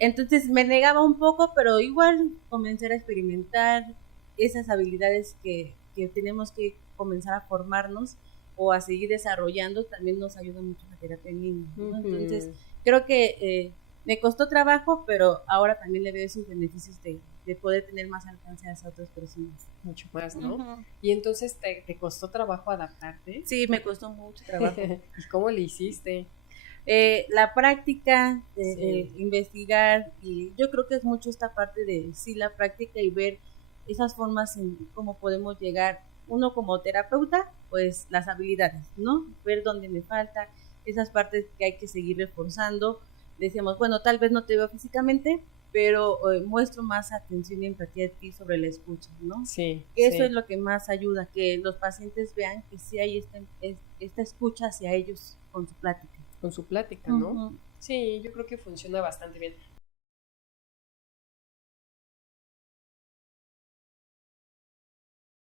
Entonces me negaba un poco, pero igual comenzar a experimentar esas habilidades que tenemos que comenzar a formarnos o a seguir desarrollando, también nos ayuda mucho la terapia en línea, ¿no? Entonces, creo que me costó trabajo, pero ahora también le veo esos beneficios de poder tener más alcance hacia otras personas. Mucho más, ¿no? Y entonces, ¿te costó trabajo adaptarte? Sí, me costó mucho trabajo. ¿Y cómo le hiciste? La práctica, Sí. investigar, y yo creo que es mucho esta parte de sí, la práctica y ver esas formas en cómo podemos llegar, uno como terapeuta, pues las habilidades, ¿no? Ver dónde me falta, esas partes que hay que seguir reforzando. Decíamos, bueno, tal vez no te veo físicamente, pero muestro más atención y empatía de ti sobre la escucha, ¿no? Sí, Eso es sí. lo que más ayuda, que los pacientes vean que sí hay esta escucha hacia ellos con su plática. Con su plática, ¿no? Uh-huh. Sí, yo creo que funciona bastante bien.